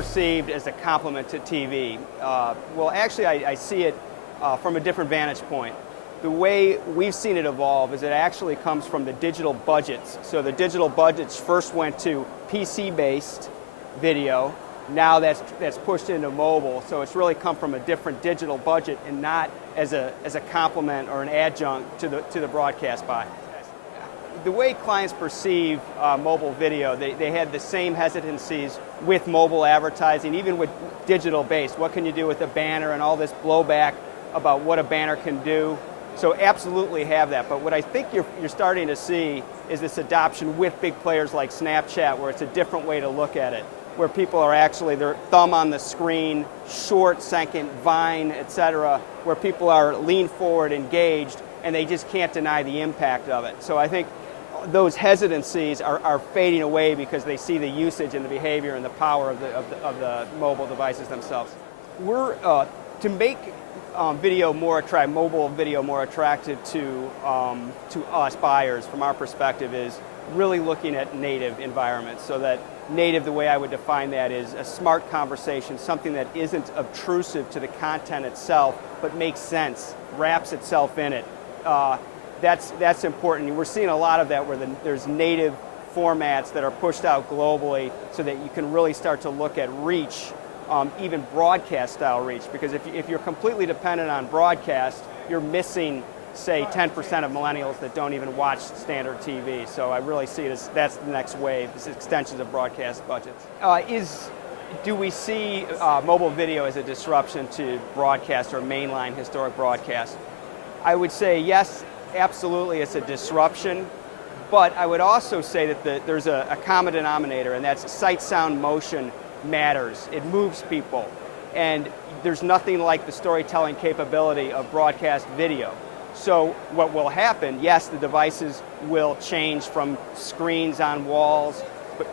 perceived as a complement to TV? Well, actually, I see it from a different vantage point. The way we've seen it evolve is it actually comes from the digital budgets. So the digital budgets first went to PC-based video. Now that's pushed into mobile. So it's really come from a different digital budget and not as a complement or an adjunct to the broadcast buy. The way clients perceive mobile video, they had the same hesitancies with mobile advertising, even with digital based. What can you do with a banner and all this blowback about what a banner can do? So absolutely have that. But what I think you're starting to see is this adoption with big players like Snapchat, where it's a different way to look at it, where people are actually their thumb on the screen, short, second, Vine, etc., where people are lean forward, engaged, and they just can't deny the impact of it. So I think those hesitancies are fading away because they see the usage and the behavior and the power of the mobile devices themselves. We're to make video more attractive, mobile video more attractive to us buyers from our perspective is really looking at native environments. So that native, the way I would define that, is a smart conversation, something that isn't obtrusive to the content itself, but makes sense, wraps itself in it. That's important. We're seeing a lot of that where there's native formats that are pushed out globally so that you can really start to look at reach, even broadcast style reach, because if you're completely dependent on broadcast, you're missing, say, 10% of millennials that don't even watch standard TV. So I really see it as that's the next wave, is extensions of broadcast budgets. Do we see mobile video as a disruption to broadcast or mainline historic broadcast? I would say yes, absolutely it's a disruption, but I would also say that there's a common denominator, and that's sight, sound, motion matters. It moves people, and there's nothing like the storytelling capability of broadcast video. So what will happen, yes, the devices will change from screens on walls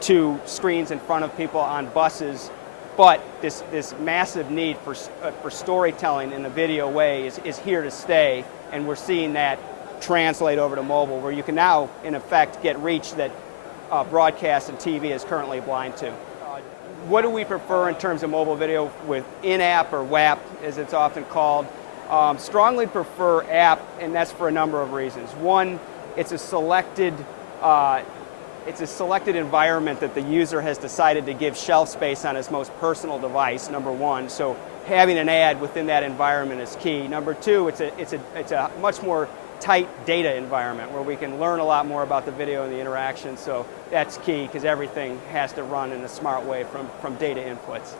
to screens in front of people on buses, but this massive need for storytelling in a video way is here to stay, and we're seeing that translate over to mobile, where you can now, in effect, get reach that broadcast and TV is currently blind to. What do we prefer in terms of mobile video with in-app or WAP, as it's often called? Strongly prefer app, and that's for a number of reasons. One, it's a selected environment that the user has decided to give shelf space on his most personal device, number one. So having an ad within that environment is key. Number two, it's a much more tight data environment where we can learn a lot more about the video and the interaction. So that's key, because everything has to run in a smart way from data inputs.